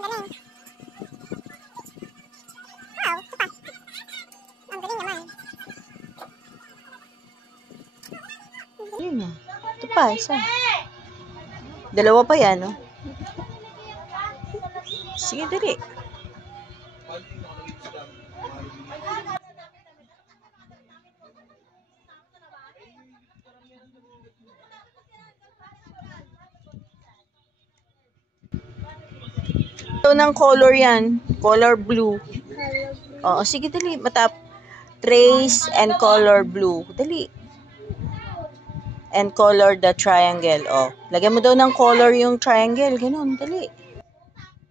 ang galing. Wow, ito pa. Ang galing naman. Ayun na. Ito pa, isa. Dalawa pa yan, no? Sige, dali. Ito ng color yan. Color blue. Oo, sige, dali. Trace and color blue. Dali. And color the triangle. Oh, lagyan mo daw ng color yung triangle. Ganun, dali.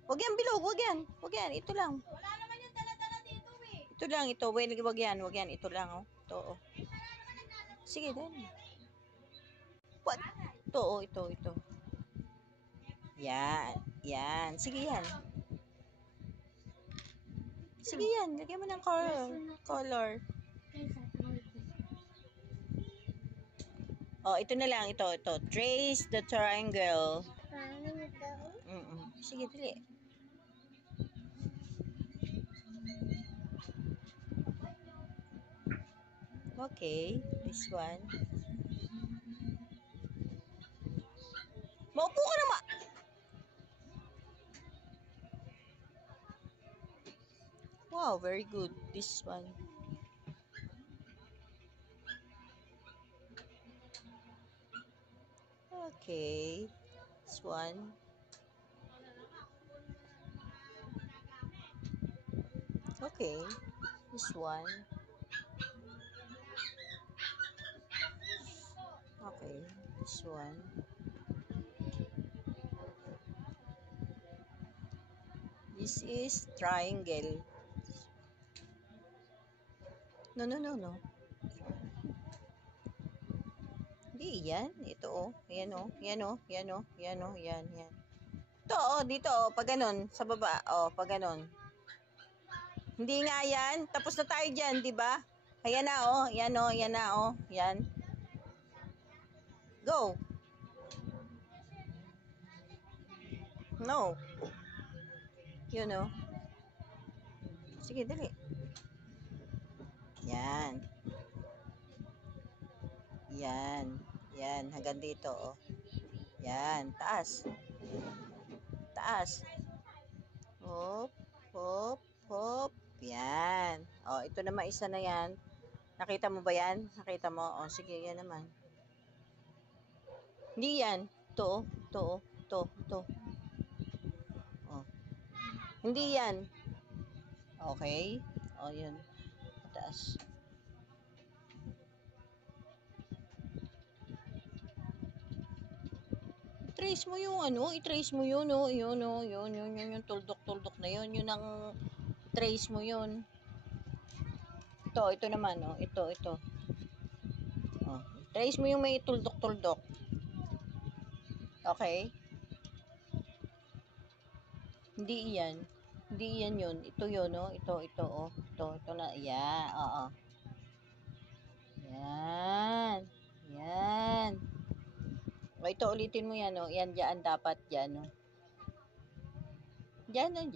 Wag yan, bilog. Wag yan. Wag yan. Ito lang. Wala naman yung dala-dala dito eh. Ito lang, ito. Wag yan. Wag yan. Ito lang, oh. Ito, oh. Sige, dali. What? Ito, oh. Ito. Yan. Yan. Sige, yan. Sige, yan. Lagyan mo ng color. Oh, ito na lang. Ito. Trace the triangle. Sige, dali. Okay, this one. Maupo ka naman. Wow, very good. This one. Okay, this one. Okay, this one. Okay, this one. This is triangle. No. Hindi, yan. Ito, oh. Yan, oh. Yan. Ito, oh. Dito, oh. Pag ganun. Sa baba, oh. Pag ganun. Hindi nga yan. Tapos na tayo dyan, di ba? Ayan na, oh. Yan, oh. Yan na, oh. Yan. Go. No. Yun, oh. Sige, dali. Yan. Hanggang dito, oh. Yan. Taas. Hop. Yan. Oh, ito naman isa na yan. Nakita mo ba yan? Nakita mo? Oh, sige, yan naman. Hindi yan. Ito. Oh. Hindi yan. Okay. Oh, yun. Taas. I-trace mo yung ano, i-trace mo yun, oh. Yun, yung tuldok na yun. Yun ang trace mo yun. Ito naman, oh. Ito. Oh. Trace mo yung may tuldok. Okay? Hindi yan yun. Ito yun, oh. Ito, oh. Ito na. Yeah, oo. Yan. O, ito, ulitin mo yan, oh. Yan, dyan, dapat, dyan, oh. Dyan, oh.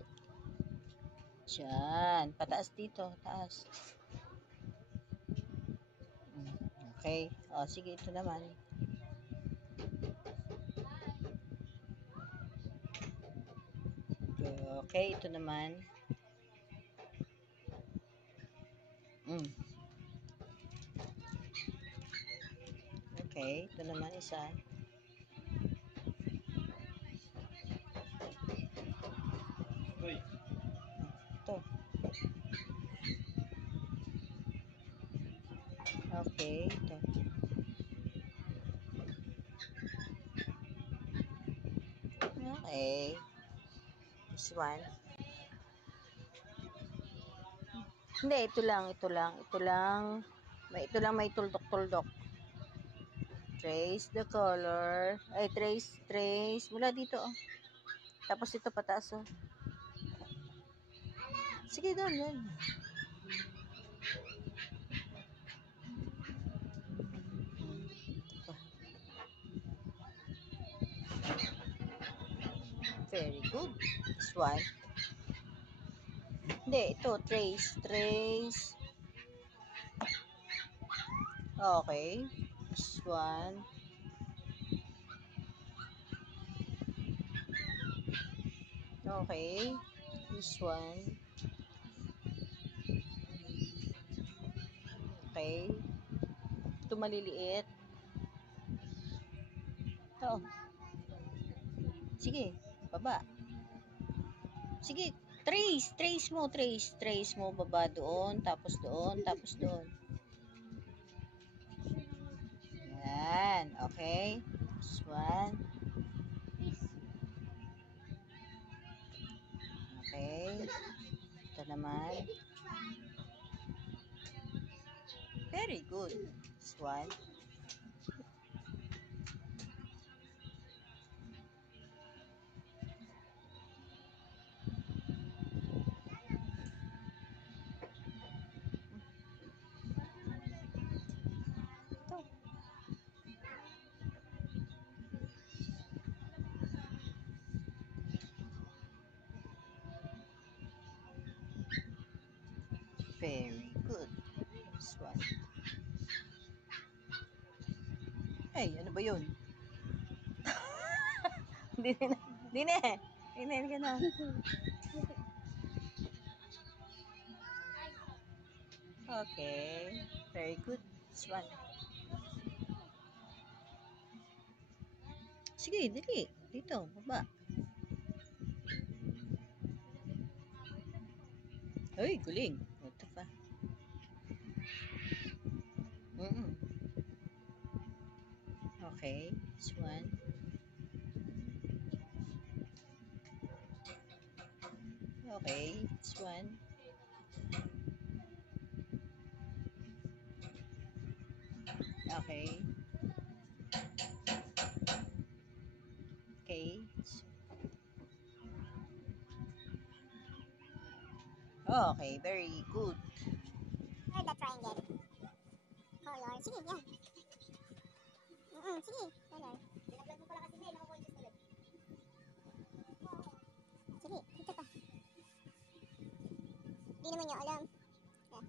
Dyan. Pataas dito, taas. Okay. O, sige, ito naman. Okay, ito naman. Okay, ito naman isa. Ito. Okay, ito. Okay. This one. Hindi, ito lang. May tuldok. Trace the color. Ay, trace. Mula dito, oh. Tapos ito pataas, oh. Sige, doon. Very good. This This one. Hindi, ito. Trace. Trace. Okay. This one. Okay. This one. Okay. Ito maliliit. Ito. Sige. Baba. Sige. Trace. Trace mo. Trace. Trace mo. Baba doon. Tapos doon. Tapos doon. Yan. Okay. This one. Okay. Ito naman. Very good. This one. Ito. Very good. This one. Ay, ano ba yun? Hindi na. Hindi na. Hindi ka na. Okay. Very good. This one. Sige, dali. Dito, baba. Ay, guling. Ito pa. Okay. This one. Okay. This one. Okay. Okay. Okay, very good. Or the triangle. Color. Sige, yan. Sige. Color. Pinag-vlog mo pala kasi may nakakonsyos ulit. Sige, dito pa. Di naman niya alam. Yan.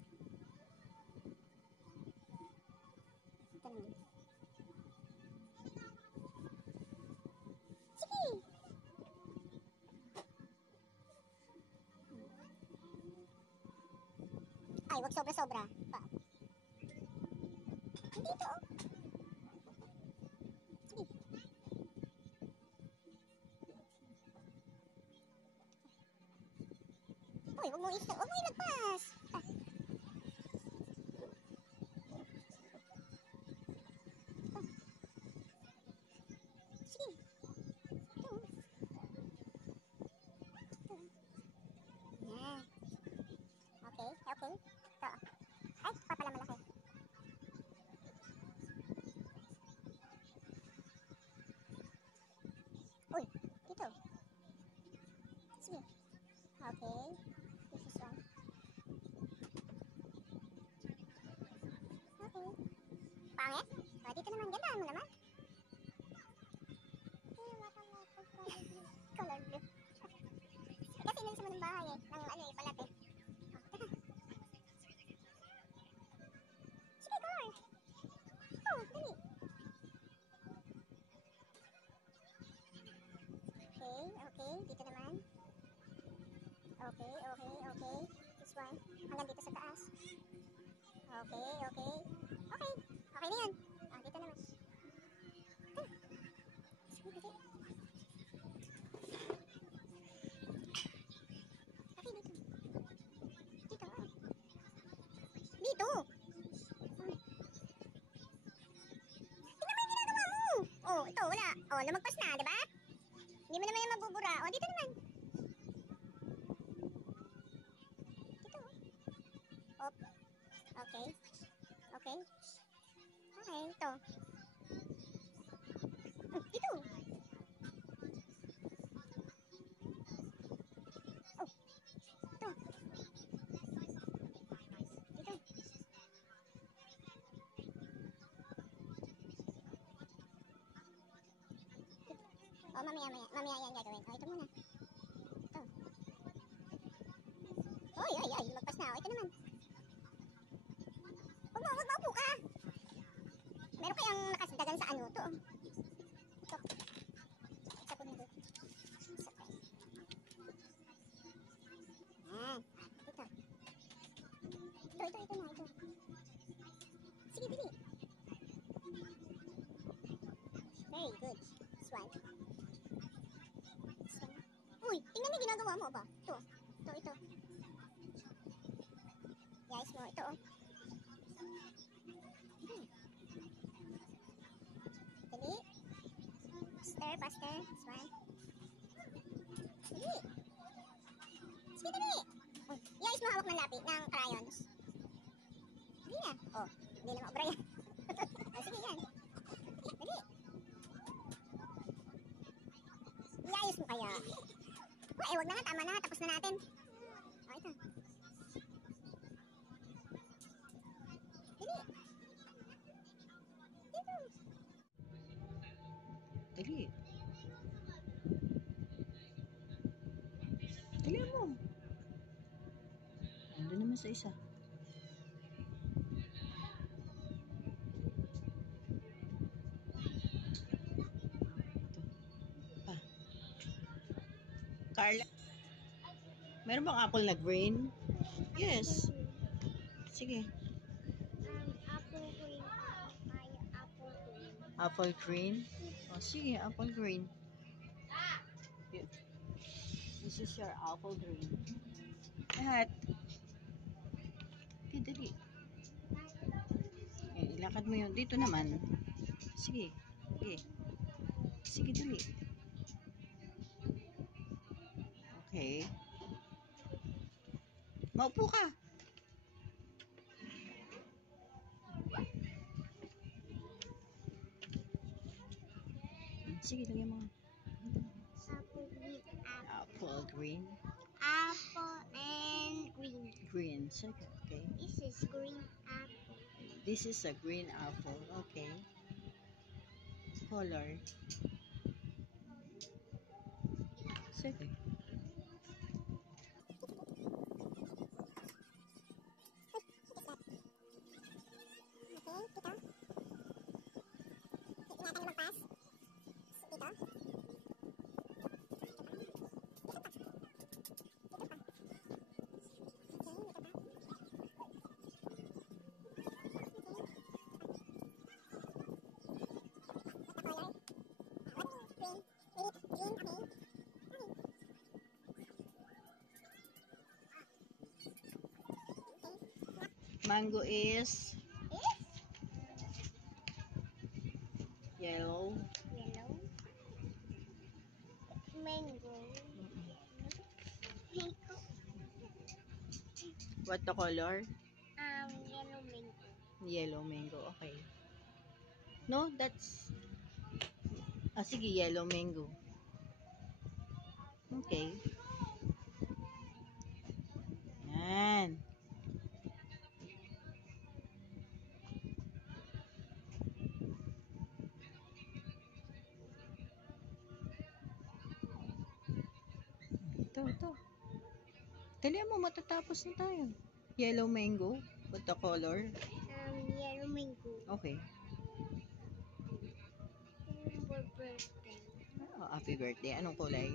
Ito naman. Sige! Ay, wag sobra-sobra. Pa. Dito, oh. Sige. Uy, wag mo ilagpas. Pa. Pa. Sige. Ito. Ito. Yan. Okay, okay. Ito. Ay, pa pala malaki. Uy, dito. Sige. Okay. This is one. Okay. Pangit? Dito naman. Gandaan mo naman. Color blue. Kasi inalis mo ng bahay eh. Ng ano eh, palat eh. Teka. Sige, color. Oh, dali. Okay, okay. Dito naman. Okay, okay, okay. This one. Hanggang dito sa taas. Okay, okay. Okay. Okay na yan. Dito naman. Sige, dito. Okay, dito. Dito. Dito. Tingnan mo yung ginagawa mo. Oh, ito, wala. Oh, lumagpas na, diba? Hindi mo naman yung mabubura. Oh, dito naman. Dito. Op. Okay. Okay. Okay, ito. Dito. Oh. Ito. Dito. Oh, mamaya yan gagawin. Oh, ito muna. Ito. Ay, lumagpas na. Ito naman. Wag maupo ka. Meron kayang nakasdagan sa ano to. Ito. Isa po nito. Isa pa. Ah, ito. Ito na, ito. Sige, dali. Very good. This one. This one. Uy, tingnan mo yung ginagawa mo ba? Ito. Guys mo, ito oh. Dali. Faster. This one. Dali. Sige, dali. Oh, iayos mo hawak ng lapi ng crayons. Dali na. Oh, hindi na maobra yan. Oh, sige yan. Dali. Iayos mo kaya. Oh, wag na nga. Tama na. Tapos na natin. Oh, ito. Dali. Dito. Dali. Dali mo. Ando naman sa isa. Pa. Carla. Meron bang apple na green? Yes. Sige. Apple green. Ay, apple green. Apple green? O, sige, apple green. Here. This is your apple green. Lahat. Okay, dali. Eh, ilakad mo yun. Dito naman. Sige. Okay. Sige, dali. Okay. Maupo ka. Sige, lagyan mo. Apple green. Apple green. Apple and green. Green. Second, okay. This is green apple. This is a green apple. Okay. Color. Second. Okay, dito. Ingatan na magpas. Dito. Mango is yellow. Yellow. Mango. Mango. What the color? Yellow mango. Yellow mango. Okay. No, that's... sige, yellow mango. Okay. Yan. Ito. Dali mo, matatapos na tayo. Yellow mango. What the color? Yellow mango. Okay. Birthday. Oh, happy birthday. Anong kulay?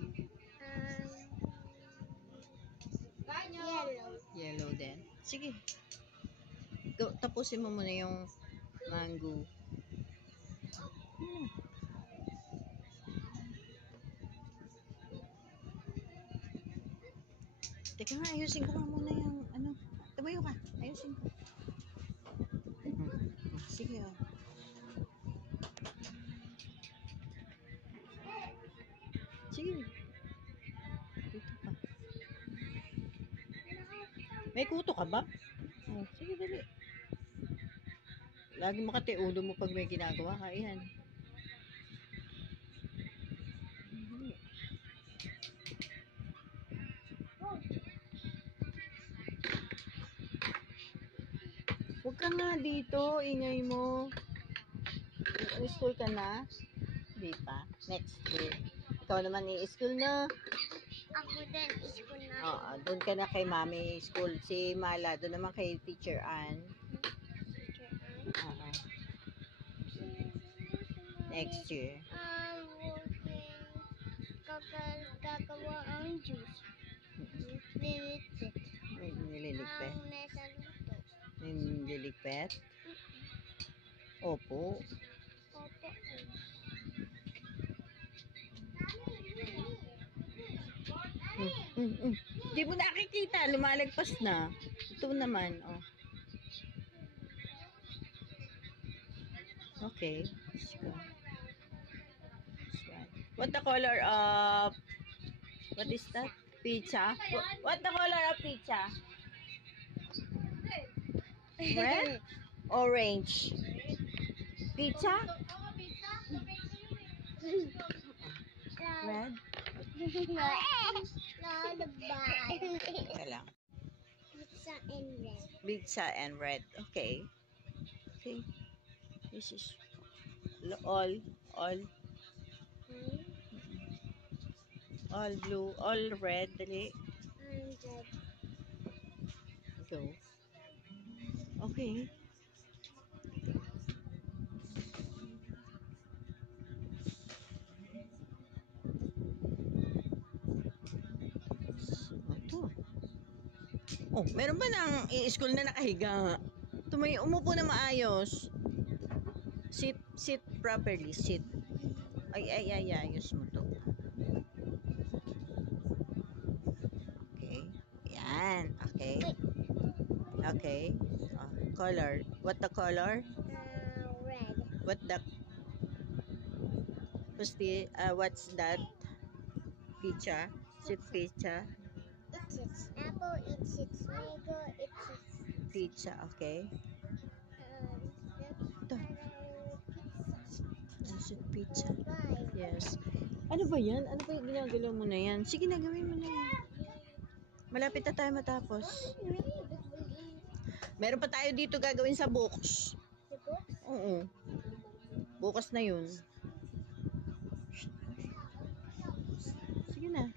Yellow. Yellow din. Sige. Go, tapusin mo muna yung mango. Teka nga, ayusin ko nga muna yung ano. Tumayo ka. Ayusin ko. Sige, oh. Sige. Dito ka. May kuto ka ba? Oh, sige, dali. Lagi makati ulo mo pag may ginagawa ka. Ayan. Dali. Huwag ka nga dito. Ingay mo. School ka na? Di pa. Next week. Ikaw naman i-school na. Ako din, school na. Oo, doon ka na kay Mami School. Si Mala, doon naman kay Teacher Ann. Oo. Next year. Gagawa ang juice. Lilitsit. Nililigpit. Ang nasa luto. Nililigpit? Opo. Opo. Di mo nakikita, lumalagpas na. Ito naman, oh. Okay, let's go. This one. What the color of, what is that? Pizza? What the color of pizza? Red? Orange. Pizza? Red? Teka lang. Pizza and red. Pizza and red. Okay. Okay. This is all blue, all red. Dali. And red. Go. Okay. Ito. Oh, meron ba ng i-school na nakahiga? Umupo na maayos. Sit properly. Sit. Ay, ayos mo to. Okay. Yan. Okay. Okay. Color. What the color? Red. What's what's that? Pizza? Sit pizza? It's apple, it's mango, it's Pizza, okay. Ito. Sit pizza. Bye. Yes. Ano ba yan? Ano ba yung ginagalaw mo na yan? Sige na, gawin mo na yan. Malapit na tayo matapos. Meron pa tayo dito gagawin sa books. The books? Oo. Bukas na yun. Sige na.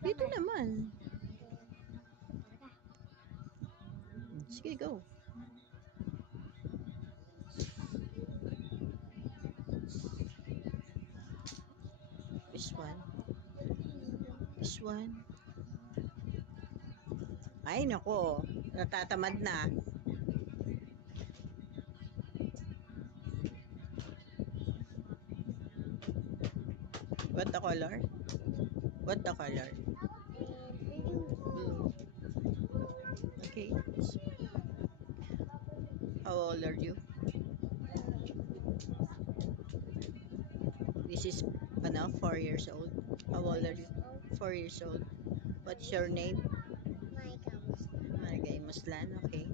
Dito naman. Sige, go. This one. This one. Ay, nako. Natatamad na. What the color? What the color? Blue. Okay. How old are you? This is 4 years old. How old are you? 4 years old. What's your name? Margay Muslan. Okay.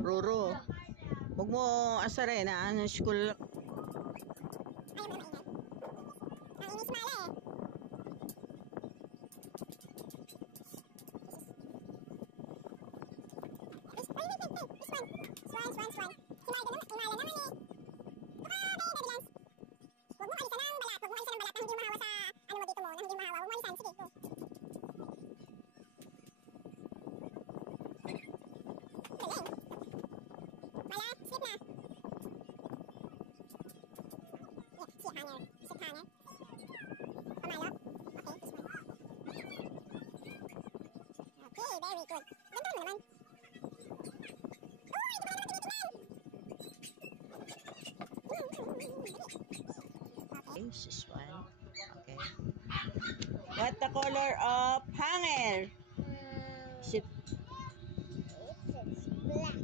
Ruro. Huwag mo asarin ha. Ano school. Okay, very good. Ganda mo naman. Okay, this one. Okay. What the color of hanger? Is it It's black.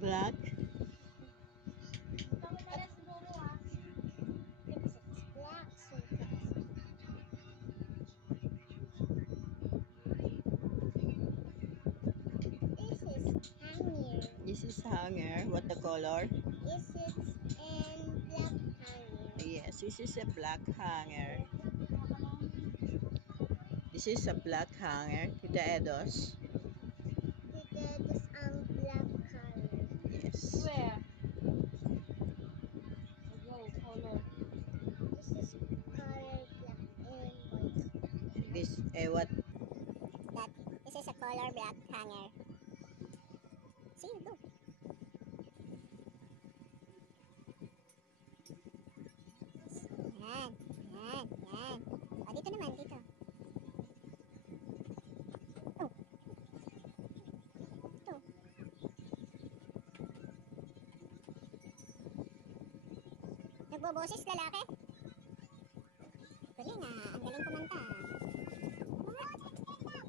black? It's black circles. This is hanger. This is hanger. What the color? This is and black hanger. Yes. This is a black hanger. This is a black hanger. Tita Edos. This black color. Yes. Where? Go, color. This is color black and white. This, what? That this is a color black hanger. See, go. Yan, yan, yan. O, dito naman, dito. Oh. Ito. Nagboboses lalaki? Galing ah, ang galing kumanta.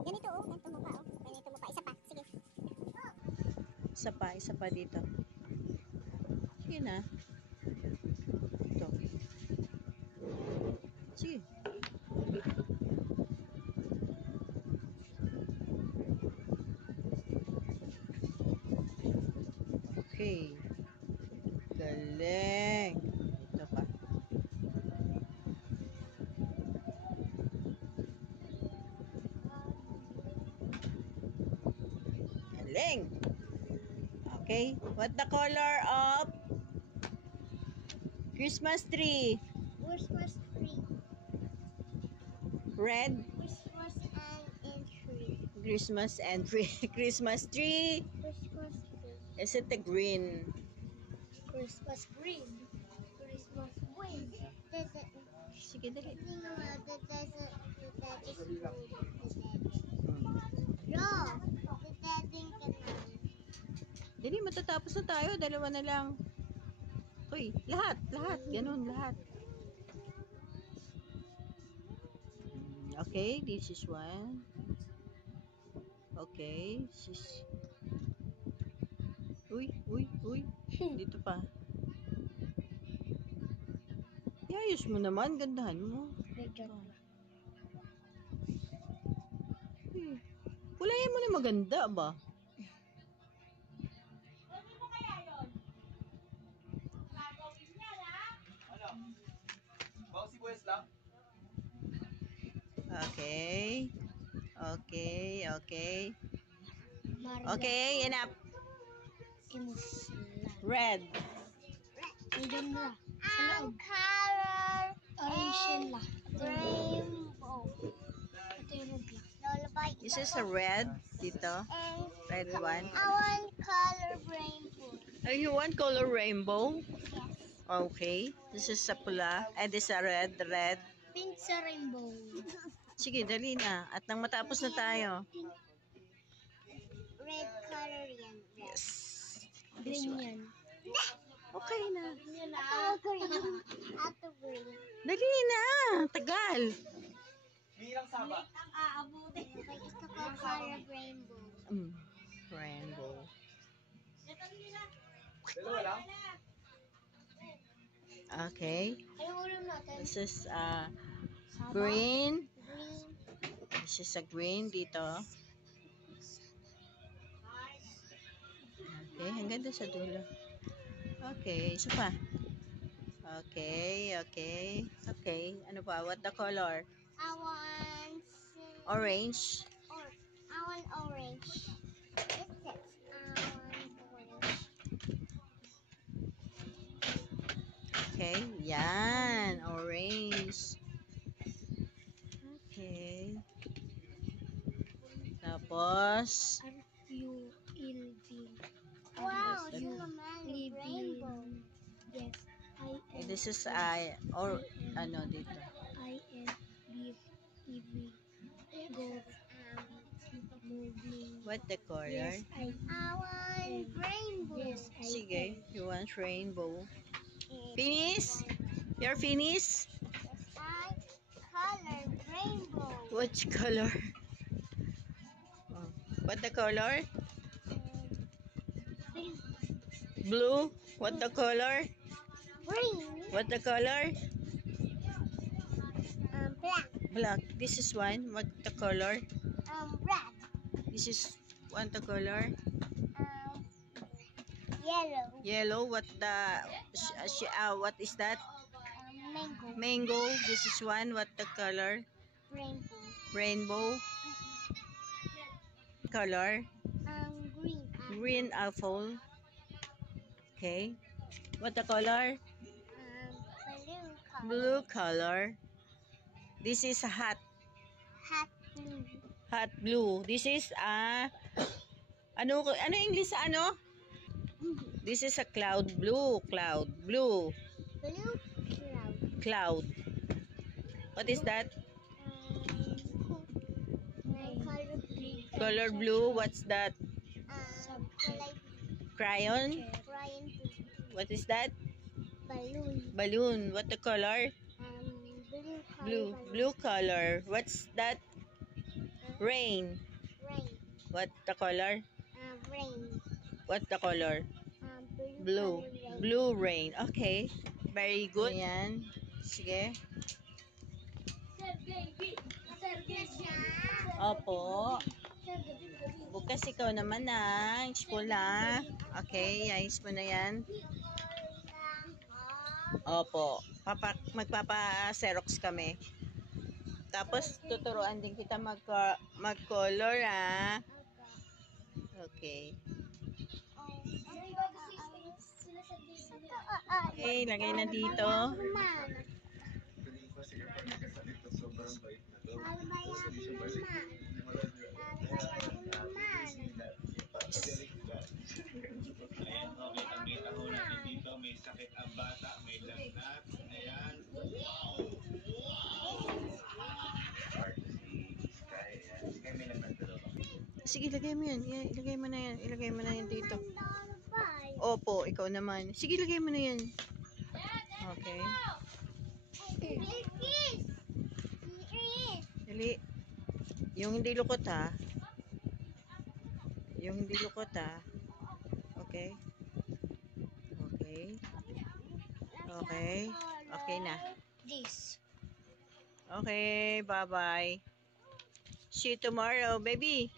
Ganito oh, ganito mo pa oh. Ganito mo pa, isa pa, sige. Isa pa dito. Sige na. Ito. Sige. Okay. Galing. Ito pa. Galing. Okay. What the color of Christmas tree? Christmas tree. Red. Christmas and tree. Christmas and tree. Christmas tree. Christmas tree. Is it the green? Christmas green. Christmas green. Sige, dali. Dali, matatapos na tayo. Dalawa na lang. Uy, lahat. Ganun, lahat. Okay, this is one. Okay, this is... Uy. Dito pa. Iayos mo naman. Gandahan mo. Kulayan mo na maganda ba? Bawang sibuyas lang. Okay. Okay, enough. Red. Ang color orange la. Rainbow. Ito yung black. Lullaby. This is a red dito. And Red one. I want color rainbow. Oh, you want color rainbow? Yes. Okay. This is a pula. And this is a red. Pink sa rainbow. Sige, dali na. At nang matapos na tayo. Red color yan. Red. Yes. Green yan. Okay na. Green. Ato green. Dali na. Tagal. Mirang saba. Gusto ko color rainbow. Rainbow. Dalawa lang. Okay. Anong ulam natin? This is green. Green. This is a green dito. Okay, hanggang doon sa dulo. Okay, isa pa. Okay. Ano pa? What the color? I want Orange. orange. I want orange. Okay, yan. Orange. Okay. Tapos, Wow, it's a man rainbow. Yes. this is or ano dito. Go. Moving. What the color? Yes, I want rainbow. Yes, Sige, you want rainbow. Finish? You're finished? Yes, I color rainbow. Which color? Oh. What the color? Blue? What the color? Green. What the color? Black. Black. This is one. What the color? Red. This is one the color. Yellow. Yellow. What the? What is that? Mango. Mango. This is one. What the color? Rainbow. Rainbow. Color. Green. Green apple. Okay. What the color? Blue color. Blue color. This is a hot. Hot blue. Hot blue. This is a ano English sa ano? This is a cloud blue. Cloud blue. Blue cloud. Cloud. What is that? Color blue. Color blue. What's that? Color Crayon. Brian blue. What is that? Balloon. Balloon. What the color? Blue color. Blue. Balloon. Blue color. What's that? Rain. Rain. What the color? Rain. What the color? Blue. Blue. Color rain. Blue rain. Okay. Very good. Ayan. Sige. Opo. Bukas ikaw naman na. School na. Okay. Ayos mo na yan. Opo. Magpapa-xerox kami. Tapos, tuturuan din kita mag-color, ah. Okay. Okay, lagay na dito. Ayan, okay. Nakita ko natin dito. May sakit ang bata. May lagnat. Ayan. Sky may lagnat dito. Sige, ilagay mo yan. Ilagay mo na yan. Ilagay mo na yan dito. Opo, ikaw naman. Sige, ilagay mo na yan. Okay. Dali. Yung hindi lukot, ha. Yung hindi lukot, ha. Okay. Okay. Okay. Okay na. This. Okay, bye-bye. See you tomorrow, baby.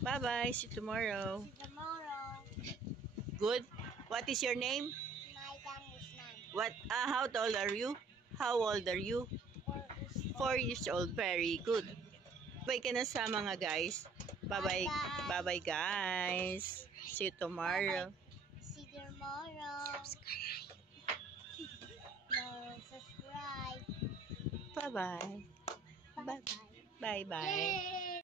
Bye-bye. See you tomorrow. Tomorrow. Good. What is your name? My time is 9. What? How old are you? How old are you? 4 years old. Very good. Bye ka na sa mga guys. Bye-bye. Bye-bye, guys. See you tomorrow. See you tomorrow. Subscribe. Bye-bye. Bye bye. Bye-bye. Yay!